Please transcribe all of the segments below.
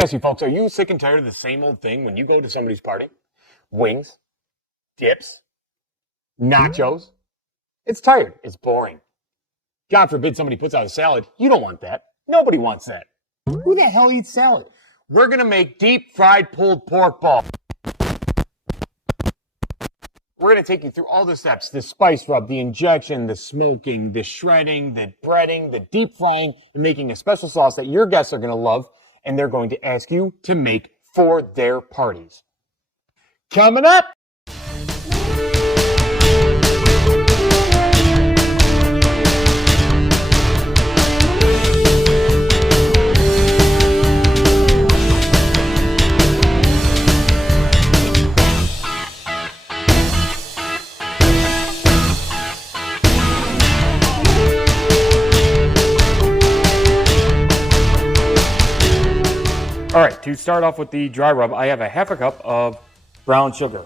me ask you folks, are you sick and tired of the same old thing when you go to somebody's party? Wings, dips, nachos. It's tired. It's boring. God forbid somebody puts out a salad. You don't want that. Nobody wants that. Who the hell eats salad? We're going to make deep fried pulled pork balls. We're going to take you through all the steps, the spice rub, the injection, the smoking, the shredding, the breading, the deep frying, and making a special sauce that your guests are going to love, and they're going to ask you to make for their parties. Coming up! All right, to start off with the dry rub, I have a half a cup of brown sugar,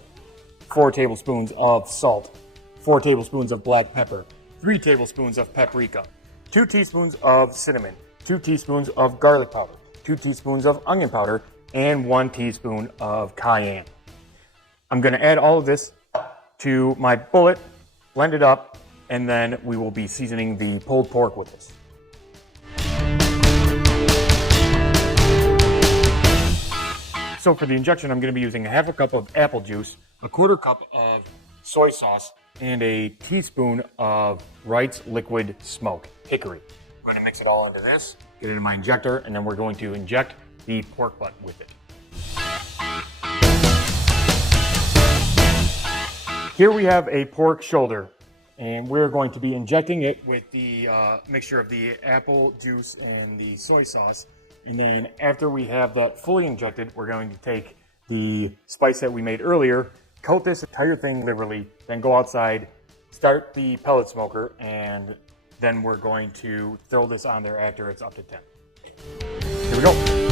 4 tablespoons of salt, 4 tablespoons of black pepper, 3 tablespoons of paprika, 2 teaspoons of cinnamon, 2 teaspoons of garlic powder, 2 teaspoons of onion powder, and 1 teaspoon of cayenne. I'm going to add all of this to my bullet, blend it up, and then we will be seasoning the pulled pork with this. So for the injection, I'm going to be using a half a cup of apple juice, a 1/4 cup of soy sauce, and a teaspoon of Wright's Liquid Smoke Hickory. I'm going to mix it all into this, get it in my injector, and then we're going to inject the pork butt with it. Here we have a pork shoulder, and we're going to be injecting it with the mixture of the apple juice and the soy sauce. And then after we have that fully injected, we're going to take the spice that we made earlier, coat this entire thing liberally, then go outside, start the pellet smoker, and then we're going to throw this on there after it's up to 10. Here we go.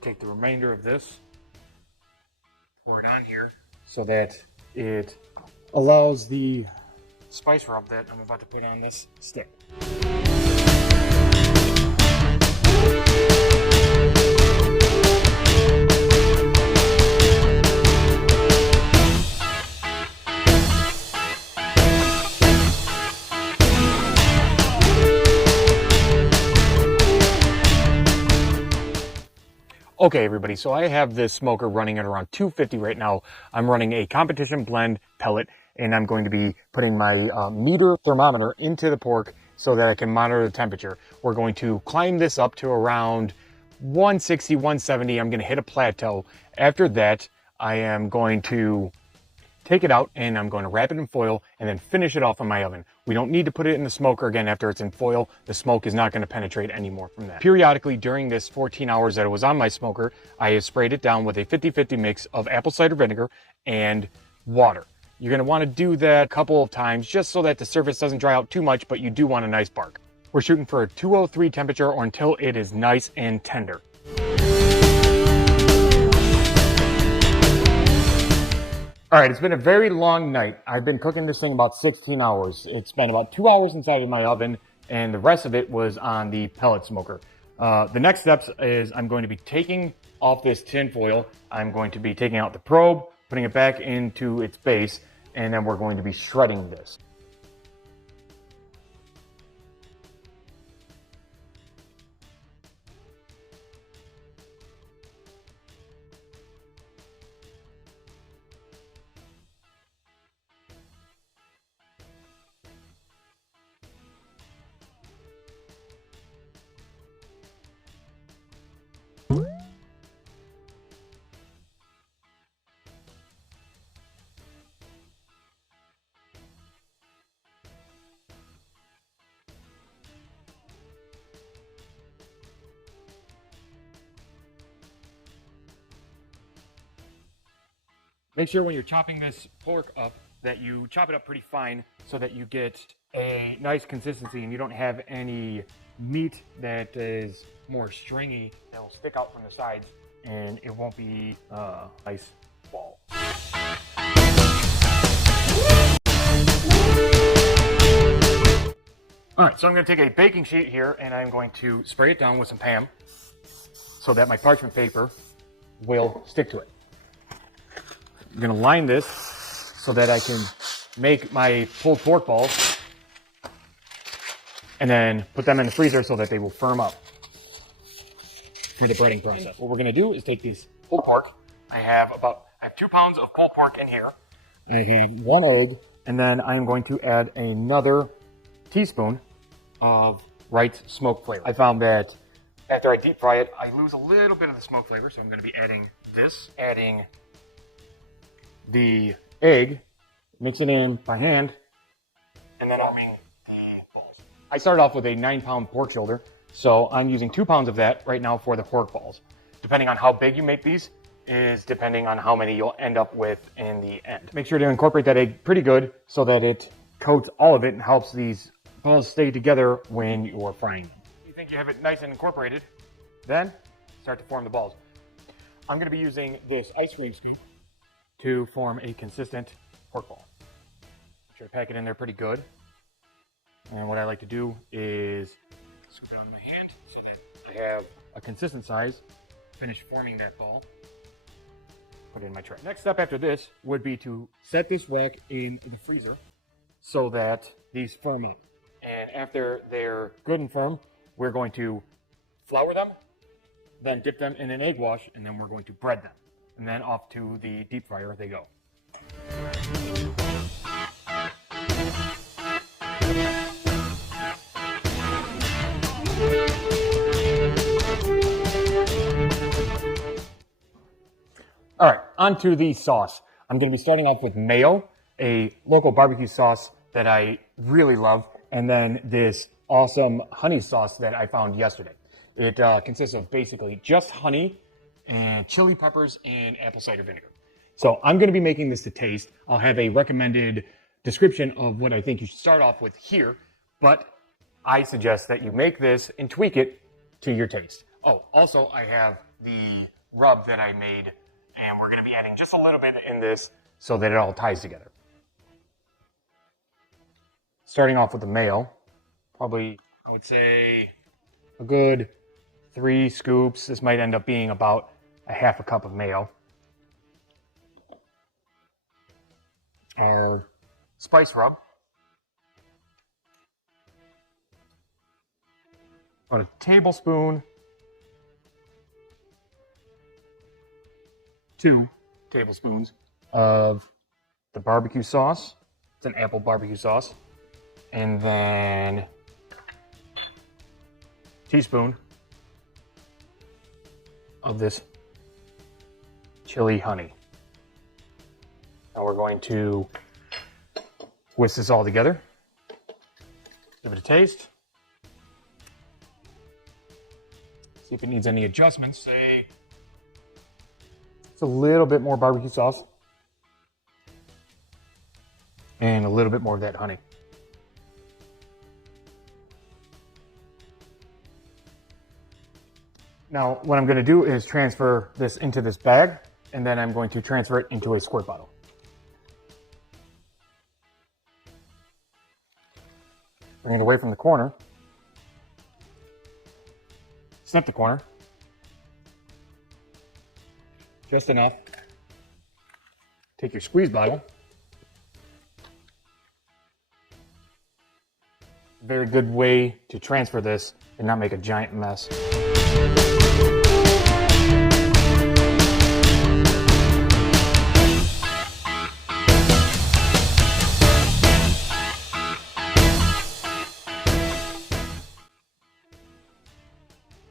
Take the remainder of this, pour it on here so that it allows the spice rub that I'm about to put on this stick. Okay, everybody, so I have this smoker running at around 250 right now. I'm running a competition blend pellet, and I'm going to be putting my meter thermometer into the pork so that I can monitor the temperature. We're going to climb this up to around 160, 170. I'm going to hit a plateau. After that, I am going to take it out and I'm going to wrap it in foil and then finish it off in my oven. We don't need to put it in the smoker again after it's in foil. The smoke is not going to penetrate anymore from that. Periodically during this 14 hours that it was on my smoker, I have sprayed it down with a 50-50 mix of apple cider vinegar and water. You're going to want to do that a couple of times just so that the surface doesn't dry out too much, but you do want a nice bark. We're shooting for a 203 temperature or until it is nice and tender. All right, it's been a very long night. I've been cooking this thing about 16 hours. It's been about 2 hours inside of my oven, and the rest of it was on the pellet smoker. The next steps is I'm going to be taking off this tin foil. I'm going to be taking out the probe, putting it back into its base, and then we're going to be shredding this. Make sure when you're chopping this pork up that you chop it up pretty fine so that you get a nice consistency and you don't have any meat that is more stringy that will stick out from the sides. and it won't be a nice ball. All right, so I'm going to take a baking sheet here and I'm going to spray it down with some Pam so that my parchment paper will stick to it. I'm going to line this so that I can make my pulled pork balls and then put them in the freezer so that they will firm up for the breading process. What we're going to do is take these pulled pork. I have 2 pounds of pulled pork in here. I have 1 egg, and then I'm going to add another teaspoon of Wright's smoke flavor. I found that after I deep fry it, I lose a little bit of the smoke flavor, so I'm going to be adding this, adding the egg, mix it in by hand, and then forming the balls. I started off with a 9-pound pork shoulder, so I'm using 2 pounds of that right now for the pork balls. Depending on how big you make these is depending on how many you'll end up with in the end. Make sure to incorporate that egg pretty good so that it coats all of it and helps these balls stay together when you're frying them. You think you have it nice and incorporated, then start to form the balls. I'm going to be using this ice cream scoop to form a consistent pork ball. Make sure to pack it in there pretty good. And what I like to do is scoop it on my hand so that I have a consistent size. Finish forming that ball. Put it in my tray. Next step after this would be to set this rack in the freezer so that these firm up. And after they're good and firm, we're going to flour them, then dip them in an egg wash, and then we're going to bread them. And then off to the deep fryer they go. All right, on to the sauce. I'm going to be starting off with mayo, a local barbecue sauce that I really love, and then this awesome honey sauce that I found yesterday. It consists of basically just honey and chili peppers and apple cider vinegar. So I'm going to be making this to taste. I'll have a recommended description of what I think you should start off with here, but I suggest that you make this and tweak it to your taste. Oh, also I have the rub that I made, and we're going to be adding just a little bit in this so that it all ties together. Starting off with the mayo, probably I would say a good 3 scoops. This might end up being about a half a cup of mayo. Our spice rub, about a tablespoon, 2 tablespoons of the barbecue sauce. It's an apple barbecue sauce. And then teaspoon of this chili honey. Now we're going to whisk this all together. Give it a taste. See if it needs any adjustments. Say it's a little bit more barbecue sauce and a little bit more of that honey. Now, what I'm going to do is transfer this into this bag, and then I'm going to transfer it into a squirt bottle. Bring it away from the corner. Snip the corner. Just enough. Take your squeeze bottle. Very good way to transfer this and not make a giant mess.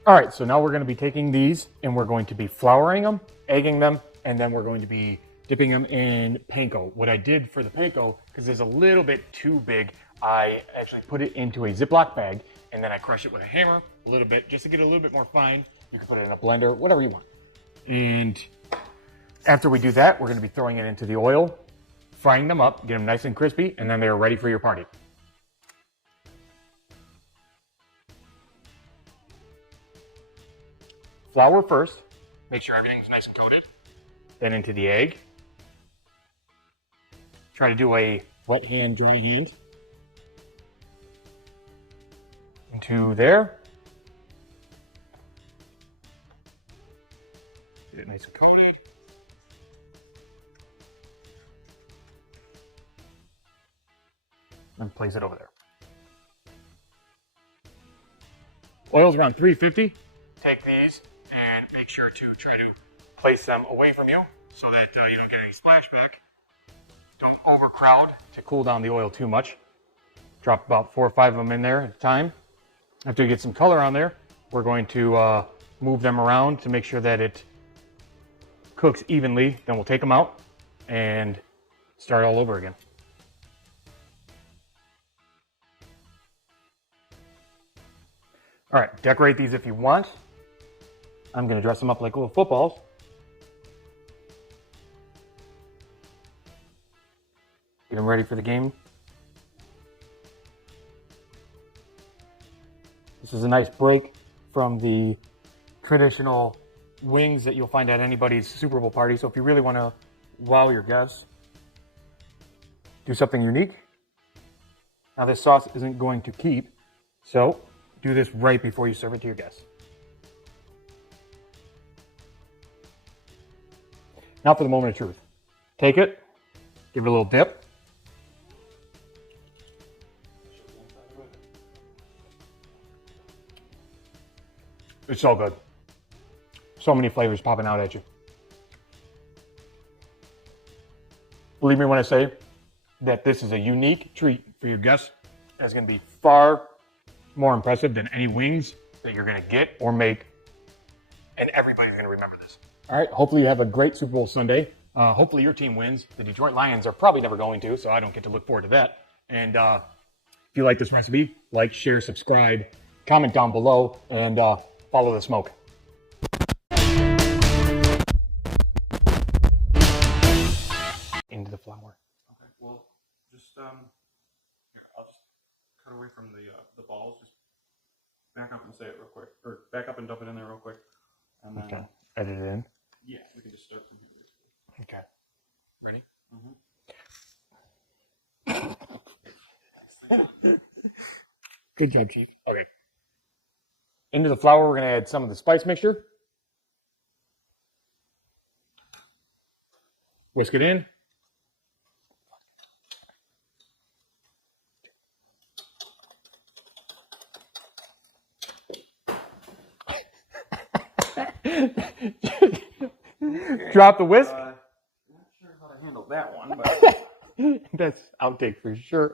All right, so now we're going to be taking these and we're going to be flouring them, egging them, and then we're going to be dipping them in panko. What I did for the panko, because it's a little bit too big, I actually put it into a Ziploc bag and then I crush it with a hammer a little bit just to get a little bit more fine. You can put it in a blender, whatever you want. And after we do that, we're going to be throwing it into the oil, frying them up, get them nice and crispy, and then they're ready for your party. Flour first, Make sure everything's nice and coated. Then into the egg. Try to do a wet hand, dry hand. Into there. Get it nice and coated. And place it over there. Oil's around 350. Take these and make sure to try to place them away from you so that you don't get any splashback. Don't overcrowd to cool down the oil too much. Drop about 4 or 5 of them in there at a time. After you get some color on there, we're going to move them around to make sure that it cooks evenly. Then we'll take them out and start all over again. All right, decorate these if you want. I'm gonna dress them up like little footballs. Get them ready for the game. This is a nice break from the traditional wings that you'll find at anybody's Super Bowl party. So if you really wanna wow your guests, do something unique. Now this sauce isn't going to keep, so do this right before you serve it to your guests. Now for the moment of truth. Take it, give it a little dip. It's so good. So many flavors popping out at you. Believe me when I say that this is a unique treat for your guests. It's going to be far more impressive than any wings that you're going to get or make. And everybody's going to remember this. All right. Hopefully you have a great Super Bowl Sunday. Hopefully your team wins. The Detroit Lions are probably never going to, so I don't get to look forward to that. And if you like this recipe, like, share, subscribe, comment down below, and follow the smoke. Into the flour. Okay, well, just here, I'll just cut away from the balls. Just back up and say it real quick, or back up and dump it in there real quick, and then Okay. Edit it in. yeah, we can just start from here. Okay. Ready? Good job, Chief. Okay. Into the flour, we're going to add some of the spice mixture. Whisk it in. Drop the whisk. Not sure how to handle that one, but That's outtake for sure.